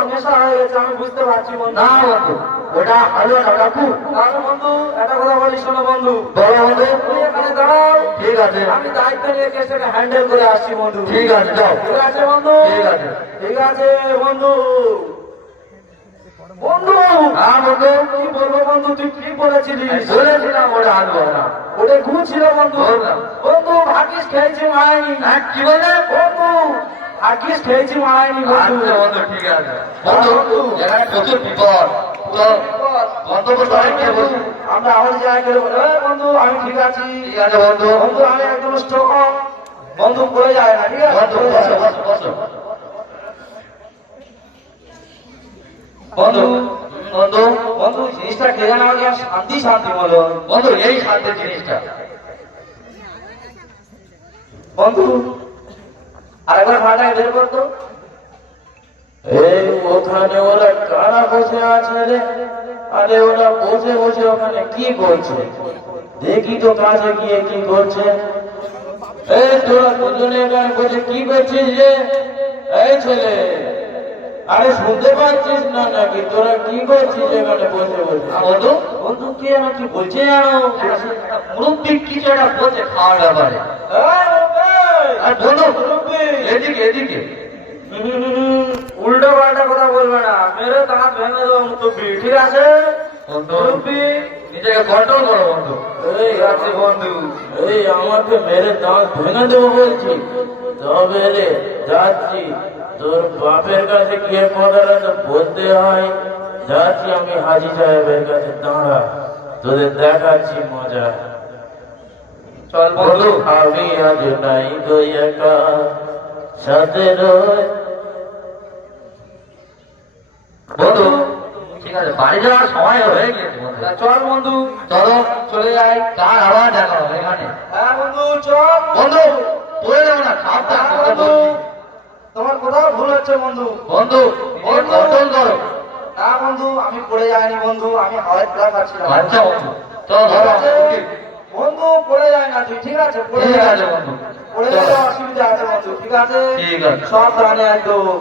তোমার নেশা হয়ে গেছে আমি বুঝতে পারছি বন্ধু। না বন্ধু, ওটা হালুয়া না কাকু। তাহলে বন্ধু একটা কথা বলি, শোনো বন্ধু। বলো বন্ধু। তুমি এখানে দাঁড়াও, ঠিক আছে। আমি দায়িত্ব নিয়ে কেসটাকে হ্যান্ডেল করে আসছি বন্ধু। ঠিক আছে, যাও। ঠিক আছে বন্ধু। ঠিক আছে। ঠিক আছে বন্ধু। বন্ধু হ্যাঁ বন্ধু। কি বলবো বন্ধু, তুই কি বলেছিলিস? বলেছিলাম ওটা হালুয়া না। ওটা গু ছিল বন্ধু। বললাম। বন্ধু ভাগ্যিস খেয়েছি মারায়নি। হ্যাঁ, কি বলে? বন্ধু ভাগ্যিস খেয়েছি মারায়নি বন্ধু। আচ্ছা বন্ধু, ঠিক আছে। বন্ধু, এখানে প্রচুর বিপদ। তো গন্তব্য স্থলে গিয়ে বসি। আমরা আবার যাই করে বন্ধু আমি ঠিক আছি। ঠিক আছে বন্ধু। বন্ধু আমি একদম স্ট্রং। বন্ধু পড়ে যায় না, ঠিক আছে? বন্ধু, বসো বসো বসো। বন্ধু বন্ধু, বন্ধু জিনিসটা কে জানা শান্তি শান্তি বলো। বন্ধু, এই শান্তির জিনিসটা। বন্ধু আরেকবার মাথায় বের করতো। এই ওখানে ওরা কারা বসে আছে রে? আরে ওরা বসে বসে ওখানে কি করছে? দেখি তো কাছে গিয়ে কি করছে। এই তোরা দুজনে এখানে বসে কি করছিস রে? এই ছেলে, আরে শুনতে পাচ্ছিস না নাকি? তোরা কি করছিস এখানে বসে বসে? বন্ধু, বন্ধু কে আমার কি বলছে জানো? মুরব্বী কিছু একটা বলছে খাওয়ার ব্যাপারে। আর বন্ধু, এদিকে এদিকে। উল্টো পাল্টা কথা বলবে না, মেরে দাঁত ভেঙে দেবো মুরব্বি, ঠিক আছে? বন্ধু, মুরব্বি নিজেকে কন্ট্রোল করো বন্ধু। এই আছে বন্ধু, এই আমাকে মেরে দাঁত ভেঙে দেবো বলছি? তবে রে যাচ্ছি, তোর বাপের কাছে গিয়ে কথাটা তো বলতে হয়। যাচ্ছি আমি হাজি সাহেবের কাছে, দাঁড়া তোদের দেখাচ্ছি মজা। চল বন্ধু। আমি আজ নাই গো একা, সাথে রয়ে। বন্ধু, ঠিক আছে, বাড়ি যাওয়ার সময় হয়ে গেছে বন্ধু। চল বন্ধু, চলো চলে যাই, কার আবার দেখা হবে এখানে। হ্যাঁ বন্ধু চল। বন্ধু, পড়ে যাবো না, সাবধান হ্যাঁ কথা বন্ধু, বলছি। তোমার কোথাও ভুল হচ্ছে বন্ধু। বন্ধু, নিজেকে কন্ট্রোল করো। না বন্ধু আমি পড়ে যাইনি বন্ধু, আমি হাওয়ায় প্লাস আছিলাম। আচ্ছা বন্ধু, চল ঠিক ধরো। আছে? বন্ধু পড়ে যায় না তুই, ঠিক আছে? পড়ে ঠিক যায় আছে বন্ধু। পড়ে গেলে অসুবিধা আছে বন্ধু, ঠিক আছে? ঠিক আছে। সব জানে একদম।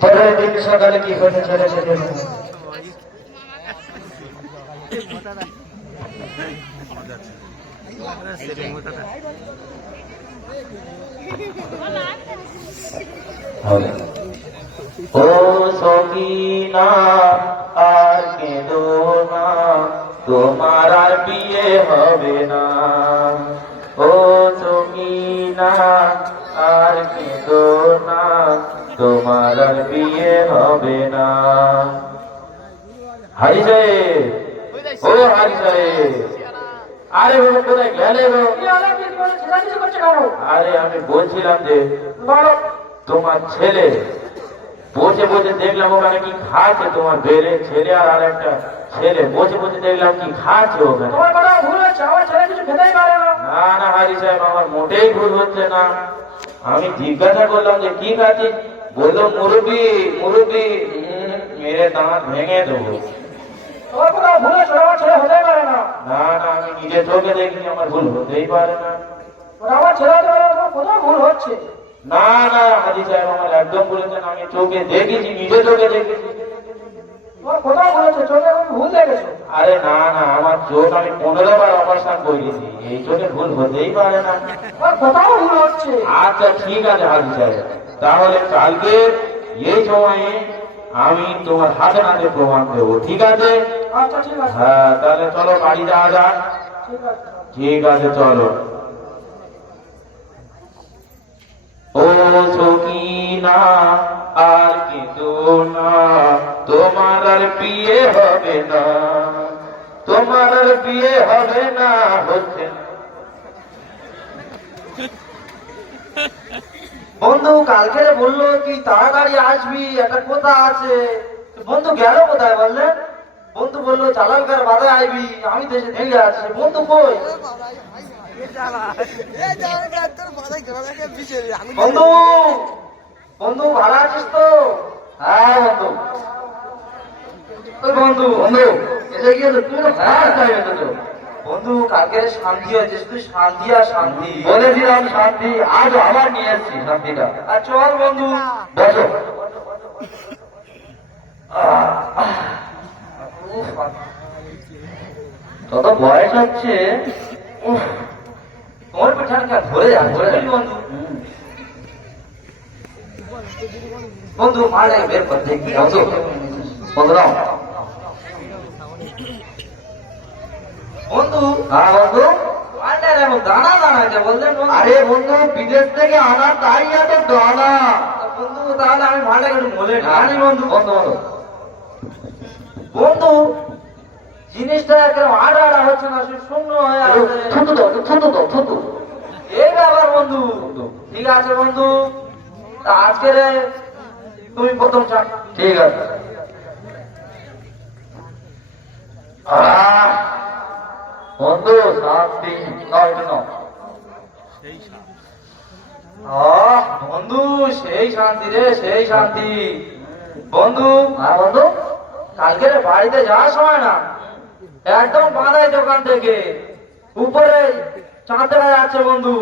পরের দিন সকালে কি হতে চলেছে দেখুন। ও সকিনা আর কেঁদো না, তোমার আর বিয়ে হবে না। ও সকিনা আর কেঁদো না, তোমার আর বিয়ে হবে না। হাজি সাহেব, ও হাজি সাহেব, আরে বাবা কোথায় গেলে গো? আরে আমি বলছিলাম যে তোমার ছেলে বসে বসে দেখলাম ওখানে কি খাচ্ছে, তোমার বেড়ে ছেলে আর একটা ছেলে বসে বসে দেখলাম কি খাচ্ছে ওখানে। না না হাজি সাহেব, আমার মোটেই ভুল হচ্ছে না। আমি জিজ্ঞাসা করলাম যে কি খাচ্ছিস, বললো মুরব্বি মুরব্বি, মেরে দাঁত ভেঙে দেবো। না না আমি নিজে চোখে দেখিনি, আমার ভুল হতেই পারে না। না না হাজি সাহেব, আমার একদম বলেছেন, আমি চোখে দেখেছি, নিজে চোখে দেখেছি। আরে না না, আমার চোখ আমি 15 বার অপারেশন করিয়েছি, এই চোখে ভুল হতেই পারে না। আচ্ছা ঠিক আছে হাজি সাহেব, তাহলে কালকে এই সময়ে আমি তোমার হাতে নাতে প্রমাণ দেবো, ঠিক আছে? হ্যাঁ তাহলে চলো বাড়ি যাওয়া যাক। ঠিক আছে চলো। ও সকিনা আর কেঁদো না, তোমার আর বিয়ে হবে না, তোমার আর বিয়ে হবে না, হচ্ছে না। বন্ধু কালকে বললো কি তাড়াতাড়ি আসবি, একটা কথা আছে। বন্ধু গেল কোথায় বললেন? বন্ধু বললো চালানকার বাধা আইবি, আমি দেশে দেখে আছি। বন্ধু কই? বন্ধু বন্ধু ভালো আছিস তো? হ্যাঁ বন্ধু। বন্ধু বন্ধু এসে গিয়েছো, তুমি তো ফার্স্ট হয়ে গেছো। বন্ধু কালকে শান্তি হয়েছে, শুধু শান্তি আর শান্তি। বলেছিলাম শান্তি, আজ আবার নিয়ে এসছি শান্তিটা। আর চল বন্ধু বসো। তত বয়স হচ্ছে, তোমার পিছনে ধরে যা ধরে যাবি বন্ধু। বন্ধু মারে বের করে দেখবি। বসো বন্ধু নাও। বন্ধু হ্যাঁ বন্ধু। মারটা এমন দানা দানা আছে বললেন বন্ধু। আরে বন্ধু বিদেশ থেকে আনা, তাই এত দানা। বন্ধু তাহলে আমি মারটাকে একটু বলে জানি বন্ধু। বন্ধু বলো। বন্ধু জিনিসটা একদম আড়া আড়া হচ্ছে না, শুধু শূন্য হয়ে আছে। থুতু দাও, থুতু দাও, থুতু। এই ব্যাপার বন্ধু। ঠিক আছে বন্ধু, তা আজকে রে তুমি প্রথম চাপ। ঠিক আছে। আহ, বন্ধু শান্তি। নাও একটু নাও। বন্ধু সেই শান্তি রে, সেই শান্তি। বন্ধু হ্যাঁ বন্ধু। কালকে রে বাড়িতে যাওয়ার সময় না একদম বাঁধাই দোকান থেকে উপরে চাঁদ দেখা যাচ্ছে বন্ধু,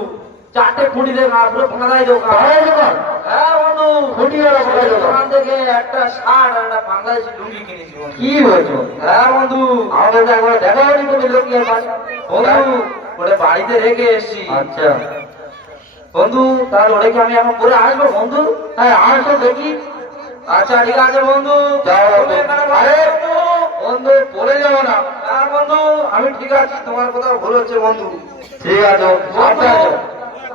4টে খুঁটি দেখা পুরো বাঁধাই দোকান। বাড়াই দোকান? হ্যাঁ বন্ধু, খুঁটিওয়ালা বাঁধাই দোকান। দোকান থেকে একটা শার্ট আর একটা বাংলাদেশি লুঙ্গি কিনেছি বন্ধু। কি বলছো? হ্যাঁ বন্ধু, আমাদের তো একবার দেখা হয়নি তুমি লোকের পাশে। বন্ধু ওটা বাড়িতে রেখে এসছি। আচ্ছা। বন্ধু তাহলে ওটাকে আমি এখন পরে আসবো বন্ধু। হ্যাঁ আসো দেখি। আচ্ছা ঠিক আছে বন্ধু। যাও তুমি এখানে বসো আরে বন্ধু। বন্ধু পড়ে যাবো না। হ্যাঁ বন্ধু আমি ঠিক আছি, তোমার কোথাও ভুল হচ্ছে বন্ধু। ঠিক আছে বন্ধু, আচ্ছা।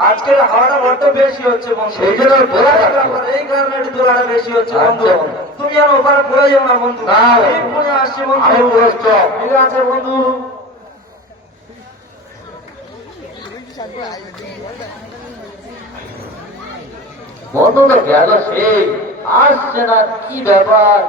আজকের হাওয়াটা বড্ড বেশি হচ্ছে বন্ধু। সেই জন্য বলে রাখো। এই কারণে একটু দোলাটা বেশি হচ্ছে বন্ধু। আচ্ছা। তুমি যেন ওখানে পড়ে যাও না বন্ধু। না। ঠিক মনে আসছে বন্ধু। আমি বুঝছ। ঠিক আছে বন্ধু। বন্ধু তো গেল, সেই আসছে না, কি ব্যাপার?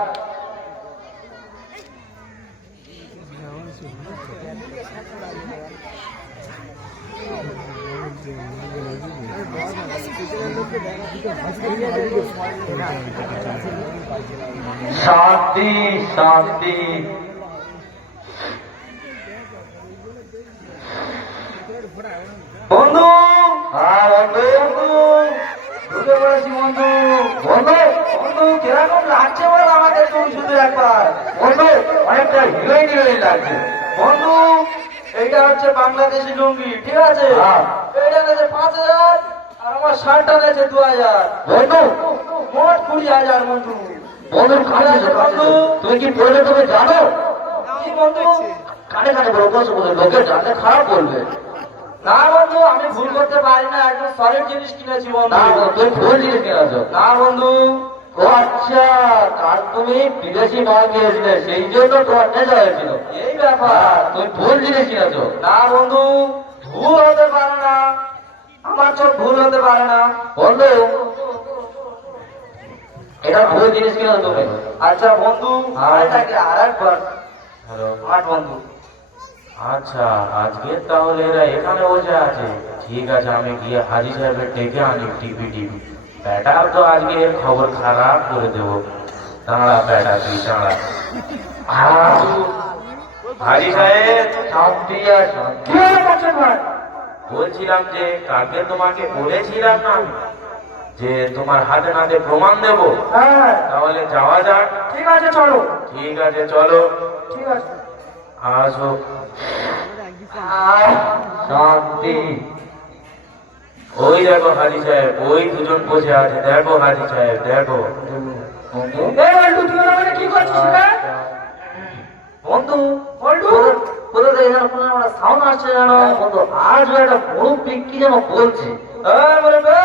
শান্তি শান্তি। বন্ধু হ্যাঁ বন্ধু। বন্ধু ঢুকে পড়েছি বন্ধু। বন্ধু বন্ধু কিরকম লাগছে বল আমাকে তুমি শুধু একবার। বন্ধু অনেকটা হিরোইন হিরোইন লাগছে। বন্ধু এইটা হচ্ছে বাংলাদেশি লুঙ্গি, ঠিক আছে? হ্যাঁ। এইটা নেছে 5,000 আর আমার শার্টটা নেছে 2,000। বন্ধু মোট 20,000 বন্ধু। বন্ধুর কাছে বন্ধু তুমি কি বলবে, তুমি জানো? কি বন্ধু? কানে কানে বলো, বসো বলে লোকে জানলে খারাপ বলবে। না বন্ধু আমি ভুল করতে পারি না, একদম সলিড জিনিস কিনেছি বন্ধু। না তুমি ভুল জিনিস কিনেছো। না বন্ধু। ও আচ্ছা, কাল তুমি বিদেশি মাল কিনেছিলে, সেই জন্য তোমার নেশা হয়েছিল। এই ব্যাপার। তুমি ভুল জিনিস কিনেছো। না বন্ধু ভুল হতে পারে না, আমার চোখ ভুল হতে পারে না বন্ধু এটা ভুল জিনিস কিনেছো তুমি। আচ্ছা বন্ধু এটাকে আর একবার আট বন্ধু। আচ্ছা আজকে তাহলে এরা এখানে বসে আছে। ঠিক আছে আমি গিয়ে হাজি সাহেবের ডেকে আনি টিপি। ব্যাটার তো আজকে এর খবর খারাপ করে দেবো। দাঁড়া ব্যাটা তুই দাঁড়া। হাজি সাহেব শান্তি আর শান্তি। কি হলো বলছেন ভাই? বলছিলাম যে কালকে তোমাকে বলেছিলাম না যে তোমার হাতে নাতে প্রমাণ দেবো, হ্যাঁ তাহলে যাওয়া যাক। ঠিক আছে চলো। ঠিক আছে চলো ঠিক আছে। আসো। শান্তি। ওই দেখো হাজি সাহেব, ওই দুজন বসে আছে, দেখো হাজি সাহেব দেখো। বন্ধু এই বল্টু তুই ওখানে কি করছিস রে? বন্ধু বল্টু কোথা থেকে যেন কোনো একটা সাউন্ড আসছে জানো? বন্ধু আজ একটা বড় পিঙ্কি যেন বলছে। এই বলে বে!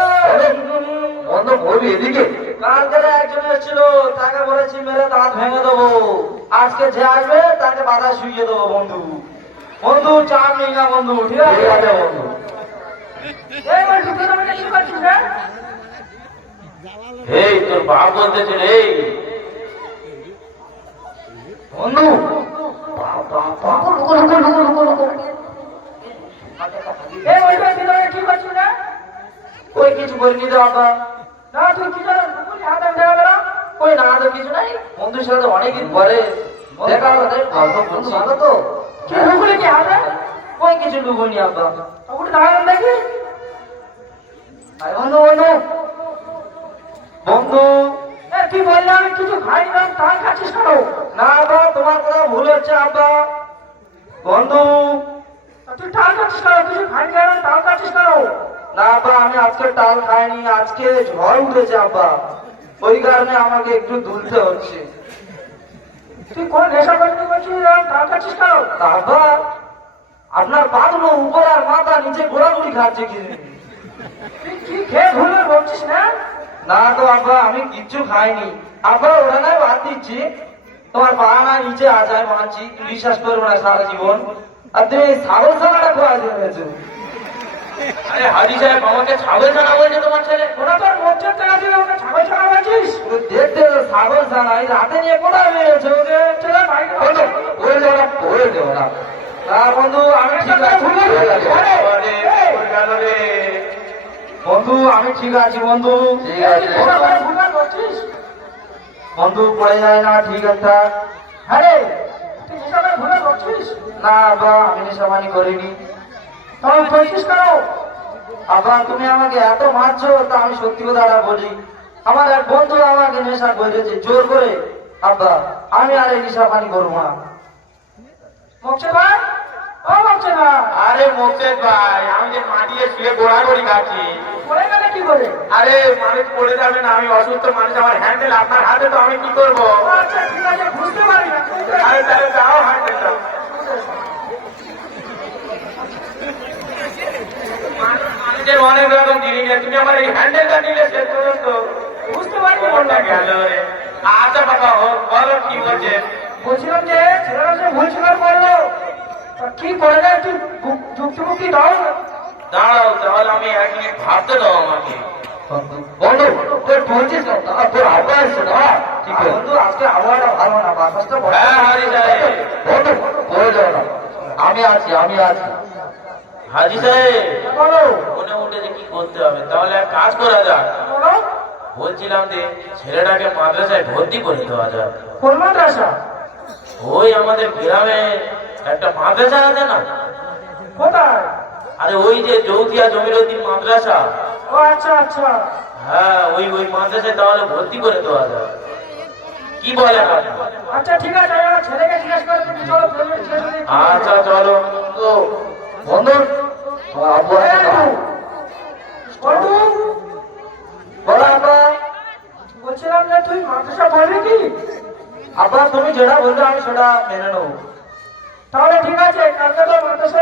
বন্ধু বলবি এদিকে। কালকে একজন এসেছিল, তাকে বলেছি মেরে দাঁত ভেঙে দেবো। আজকে যে আসবে তাকে বাধা শুইয়ে দেবো বন্ধু। বন্ধু চাপ নেই না বন্ধু, ঠিক আছে? ঠিক আছে বন্ধু। এই বল্টু তুই ওখানে কি করছিস রে? এই তোর বাপ বলতেছে রে। বন্ধু এই বল্টু তুই ওখানে কি করছিস রে? ওই কিছু করিনি রে বাবা। না তুই কি জানো? তুই হাতে উঠে গেল না? ওই না তো কিছু নাই, বন্ধুর সাথে অনেকদিন পরে দেখা হলো, তাই গল্প করছি। ভালো তো? কি ঢুকলি কি হাতে? ওই কিছু লুবনি আব্বা। ওটা দাঁড়ান দেখি। আরে বন্ধু বন্ধু বন্ধু, তুই বললে আমি কিছু খাই না, তাই খাচ্ছিস কেন? না আব্বা, তোমার কথা ভুল হচ্ছে আব্বা। বন্ধু, তুই টাল খাচ্ছিস কেন? কিছু খাই না, টাল খাচ্ছিস কেন? না আব্বা, আমি আজকে টাল খাইনি, আজকে ঝড় উঠেছে আব্বা, ওই কারণে আমাকে একটু দুলতে হচ্ছে। তুই কোন নেশা করতে করছিস, টাল খাচ্ছিস কেন? আব্বা, আপনার পাগুলো উপর আর মাথা নিচে ঘোরাঘুরি খাচ্ছে কি? তুই কি খেয়ে ভুলে বলছিস না? না তো আব্বা, আমি কিচ্ছু খাইনি আব্বা, ওটা নয় বাদ দিচ্ছি, তোমার পা না নিচে আ যায় মানছি, বিশ্বাস করবো না সারা জীবন, আর তুমি এই ছাগল ছানাটা খোয়া দিয়েছো। আরে হাজি সাহেব, আমাকে ছাগল ছানা বলছে তোমার ছেলে? ওটা তোর মোচের টাকা দিয়ে ওকে ছাগল ছানা বলছিস? দেখতে তো ছাগল ছানা, এই রাতে নিয়ে কোথায় মেরেছে ওকে? চলে বাইরে পড়ে যাও না, পড়ে যাও না। না বন্ধু, আমি ঠিক আছি। বন্ধু, আমি ঠিক আছি বন্ধু। ঠিক আছে বন্ধু, পড়ে যায় না, ঠিক আছে। আরে তুই নেশাবানি ভুলে করছিস? না আব্বা, আমি নেশাবানি করিনি। তবে বলছিস কেন? আব্বা, তুমি আমাকে এত মারছো, তা আমি সত্যি কথা বলি, আমার এক বন্ধু আমাকে নেশা করেছে জোর করে। আব্বা, আমি আর এই নেশাবানি করবো না। মকসেদ ভাই, ও মকসেদ ভাই। আরে মোকসেদ ভাই, আমি যে মাটিয়ে শুয়ে গোড়াগড়ি খাচ্ছি। পড়ে গেলে কি করে? আরে মানুষ পড়ে যাবে না, আমি অসুস্থ মানুষ, আমার হ্যান্ডেল আপনার হাতে, তো আমি কি করবো? আচ্ছা ঠিক আছে, বুঝতে পারি না। আরে তাহলে যাও হ্যান্ডেলটা। মানুষের অনেক রকম জিনিস, তুমি আমার এই হ্যান্ডেলটা নিলে শেষ পর্যন্ত বুঝতে পারি কোনটা গেল রে। আচ্ছা বাবা, হোক, বলো কি বলছে? বলছিলাম যে ছেলেরা যে ভুল স্বীকার করলো, তা কি করে যায় একটু যুক্তিমুক্তি দাও। দাঁড়াও, তাহলে আমি এক মিনিট ভাবতে দাও আমাকে। বন্ধু, তোর বলছিস না, তোর আবহাওয়া এসছে না? ঠিক আছে বন্ধু, আজকে আবহাওয়াটা ভালো না, বাতাসটা হ্যাঁ হাজি সাহেব। বন্ধু বলে যাও না, আমি আছি, আমি আছি। হাজি সাহেব, বলো মনে উঠেছে কি করতে হবে, তাহলে এক কাজ করা যাক। বলো, বলছিলাম যে ছেলেটাকে মাদ্রাসায় ভর্তি করে দেওয়া যায়। কোন মাদ্রাসা? ওই আমাদের গ্রামে একটা মাদ্রাসা আছে না? কোথায়? আরে ওই যে চৌথিয়া জমিরুদ্দিন মাদ্রাসা। ও আচ্ছা আচ্ছা। হ্যাঁ, ওই মাদ্রাসায় তাহলে ভর্তি করে দেওয়া যায়, কি বলেন আপনি? আচ্ছা ঠিক আছে, আমি আমার ছেলেকে জিজ্ঞেস করে তুমি চলো। আচ্ছা চলো। তো বন্ধু, তোমার আব্বু আছে না? বন্ধু বলো আব্বা। বলছিলাম যে তুই মাদ্রাসা পড়বি কি? আব্বা, তুমি যেটা বলবে আমি সেটা মেনে নেবো। তাহলে ঠিক আছে, কালকে তো মাদ্রাসা